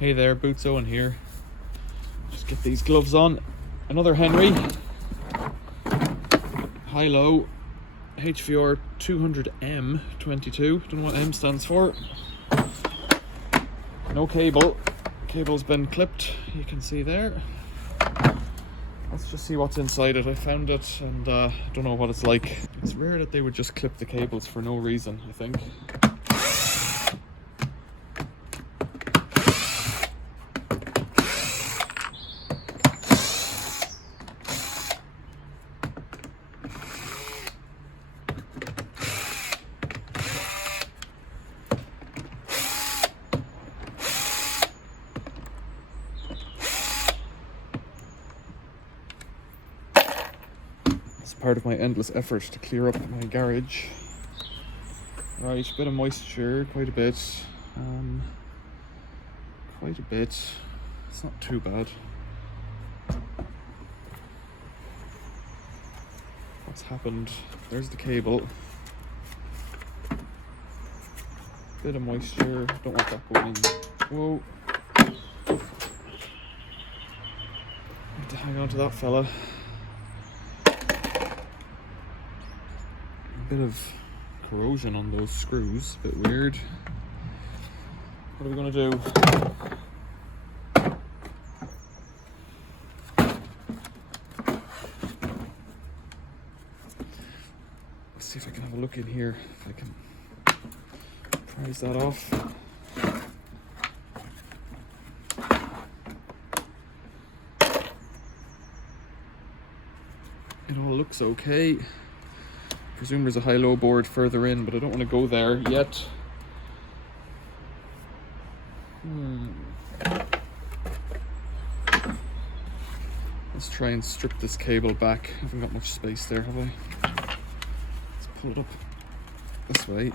Hey there, Boots Owen here. Just get these gloves on. Another Henry high-low HVR200M 22. Don't know what M stands for. No cable. Cable's been clipped, you can see there. Let's just see what's inside it. I found it and I don't know what it's like. It's rare that they would just clip the cables for no reason, I think. Part of my endless effort to clear up my garage. Right, a bit of moisture, quite a bit. It's not too bad. What's happened? There's the cable. Bit of moisture, don't want that going in. Whoa. Need to hang on to that fella. Bit of corrosion on those screws, a bit weird. What are we going to do? Let's see if I can have a look in here, if I can prise that off. It all looks okay. I presume there's a high-low board further in, but I don't want to go there yet. Let's try and strip this cable back. I haven't got much space there, have I? Let's pull it up this way.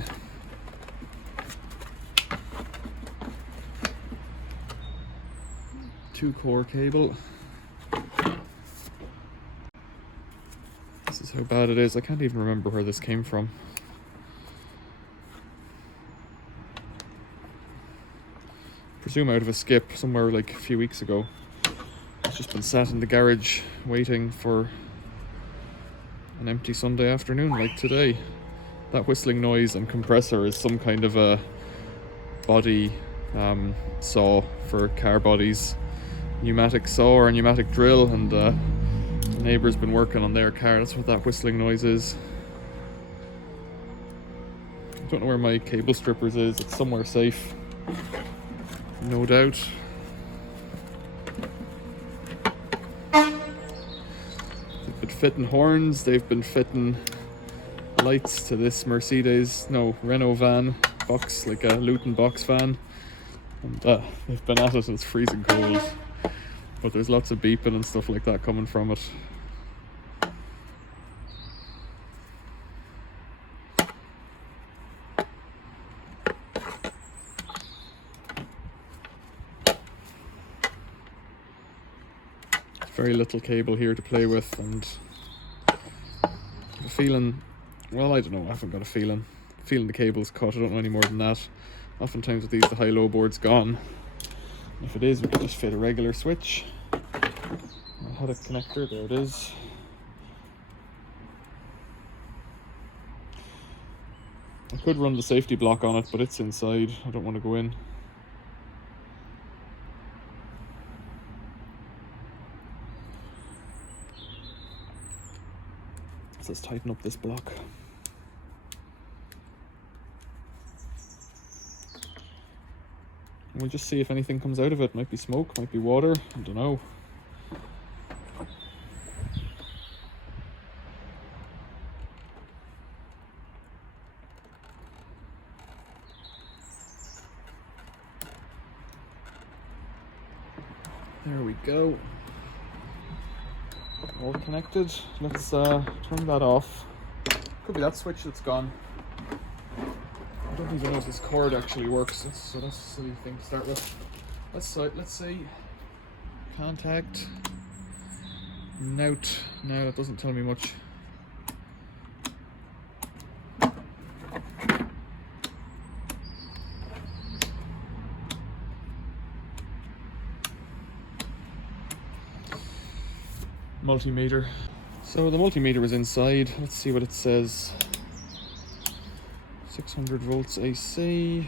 Two-core cable. This is how bad it is. I can't even remember where this came from. Presume out of a skip somewhere like a few weeks ago. It's just been sat in the garage waiting for an empty Sunday afternoon like today. That whistling noise and compressor is some kind of a body saw for car bodies. Pneumatic saw or pneumatic drill, and the neighbour's been working on their car. That's what that whistling noise is. I don't know where my cable strippers is. It's somewhere safe, no doubt. They've been fitting horns. They've been fitting lights to this Renault van box, like a Luton box van. And they've been at it. It's freezing cold, but there's lots of beeping and stuff like that coming from it. Very little cable here to play with, and a feeling, well, I don't know, I haven't got a feeling. Feeling the cable's cut, I don't know any more than that. Oftentimes with these, the high-low board's gone. If it is, we can just fit a regular switch. I had a connector, there it is. I could run the safety block on it, but it's inside. I don't want to go in. So let's tighten up this block. And we'll just see if anything comes out of it. Might be smoke, might be water, I don't know. There we go. All connected. Let's turn that off. Could be that switch that's gone. I don't even know if this cord actually works, so that's a silly thing to start with. Let's see. Contact. Note. No, that doesn't tell me much. multimeter. So the multimeter is inside. Let's see what it says. 600 volts AC.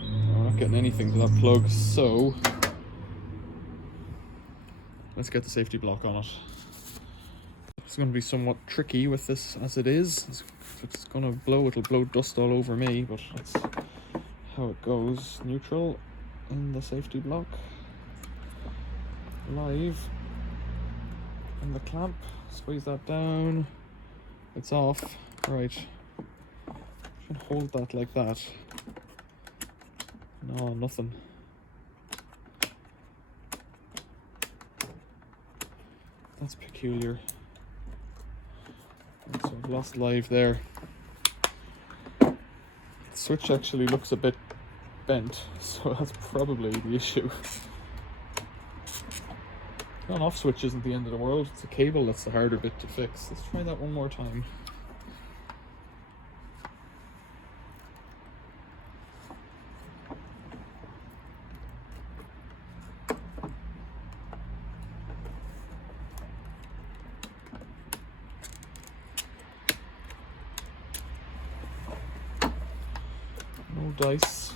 I'm not getting anything to that plug, so let's get the safety block on it. It's going to be somewhat tricky with this as it is. If it's going to blow, it'll blow dust all over me, but that's how it goes. Neutral in the safety block. Live in the clamp. Squeeze that down. It's off. Right. Should hold that like that. No, nothing. That's peculiar. So I've lost live there. The switch actually looks a bit bent, so that's probably the issue. The on-off switch isn't the end of the world, it's a cable that's the harder bit to fix. Let's try that one more time. No dice.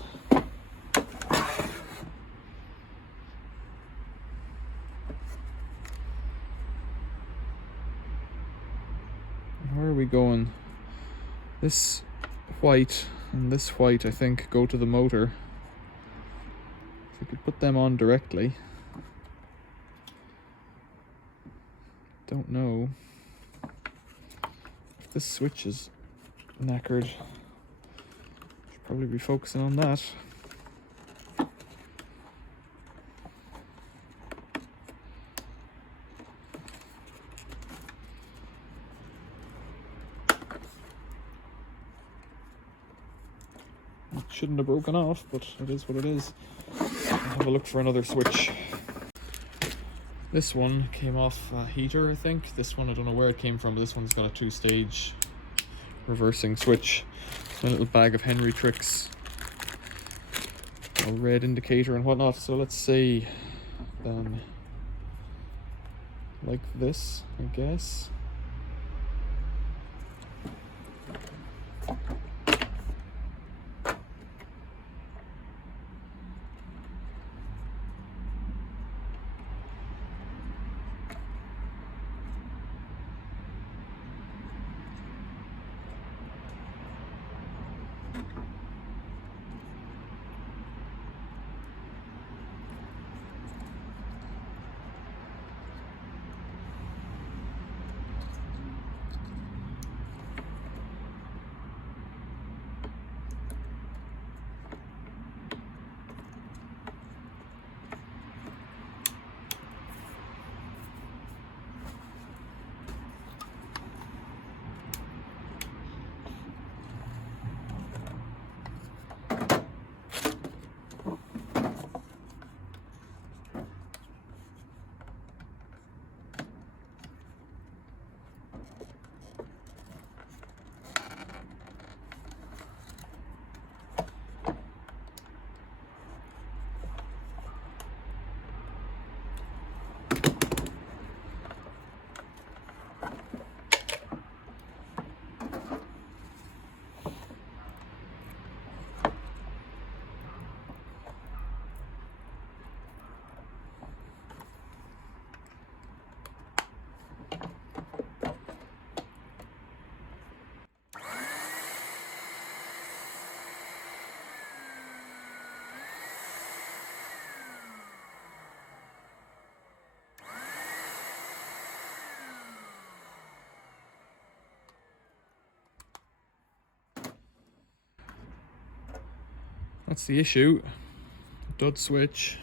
Where are we going? This white and this white, I think, go to the motor. If we could put them on directly. Don't know. If this switch is knackered, should probably be focusing on that. It shouldn't have broken off, but it is what it is. I'll have a look for another switch. This one came off a heater, I think. This one, I don't know where it came from, but this one's got a 2-stage reversing switch. My little bag of Henry tricks. A red indicator and whatnot. So let's say then like this, I guess. That's the issue. Dud switch.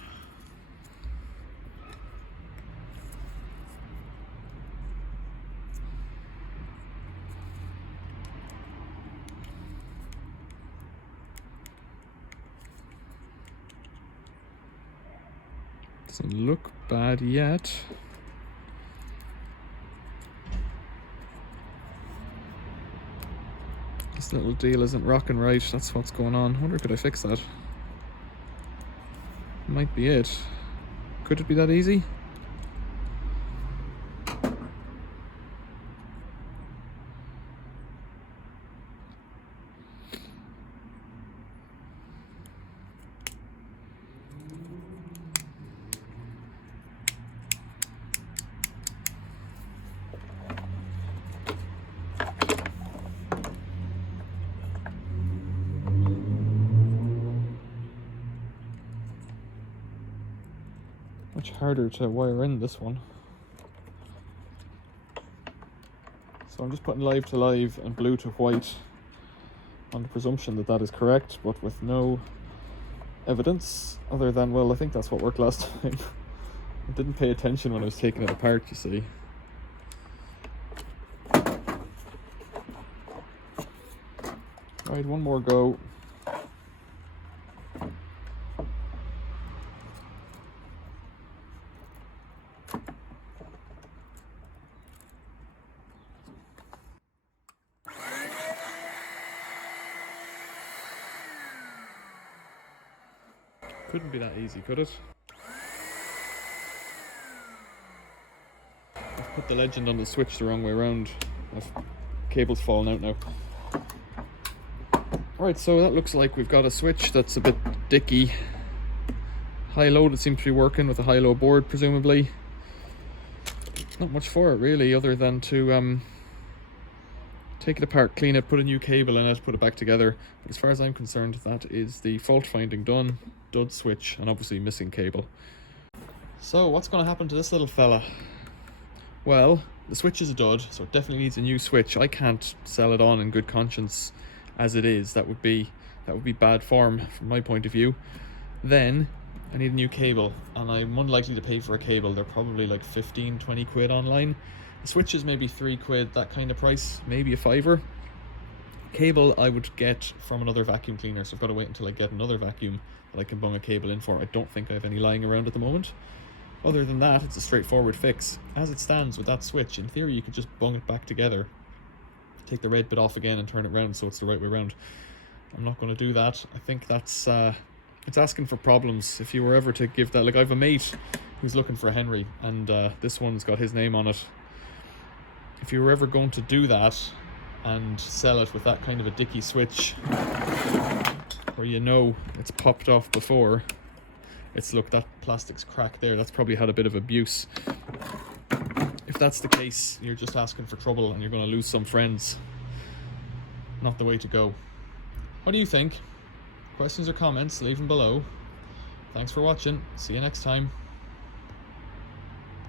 Doesn't look bad yet. This little deal isn't rocking right, that's what's going on. I wonder, could I fix that? Might be it. Could it be that easy? Much harder to wire in this one. So I'm just putting live to live and blue to white on the presumption that that is correct, but with no evidence other than, well, I think that's what worked last time. I didn't pay attention when I was taking it apart, you see. Right, one more go. Couldn't be that easy, could it? I've put the legend on the switch the wrong way around. Cable's falling out now. Right, so that looks like we've got a switch that's a bit dicky. High load, it seems to be working with a high-low board, presumably. Not much for it, really, other than to take it apart, clean it, put a new cable in it, put it back together. But as far as I'm concerned, that is the fault finding done. Dud switch, and obviously missing cable. So what's going to happen to this little fella? Well, the switch is a dud, so it definitely needs a new switch. I can't sell it on in good conscience as it is. That would be bad form from my point of view. Then I need a new cable, and I'm unlikely to pay for a cable. They're probably like 15-20 quid online. The switch is maybe 3 quid, that kind of price, maybe a fiver. Cable I would get from another vacuum cleaner, so I've got to wait until I get another vacuum that I can bung a cable in for. I don't think I have any lying around at the moment. Other than that, it's a straightforward fix. As it stands with that switch, in theory you could just bung it back together, take the red bit off again and turn it around so it's the right way around. I'm not going to do that. I think that's it's asking for problems. If you were ever to give that, like, I have a mate who's looking for a Henry, and this one's got his name on it. If you were ever going to do that and sell it with that kind of a dicky switch, where you know it's popped off before, look, that plastic's cracked there, that's probably had a bit of abuse. If that's the case, you're just asking for trouble and you're going to lose some friends. Not the way to go. What do you think? Questions or comments, leave them below. Thanks for watching. See you next time.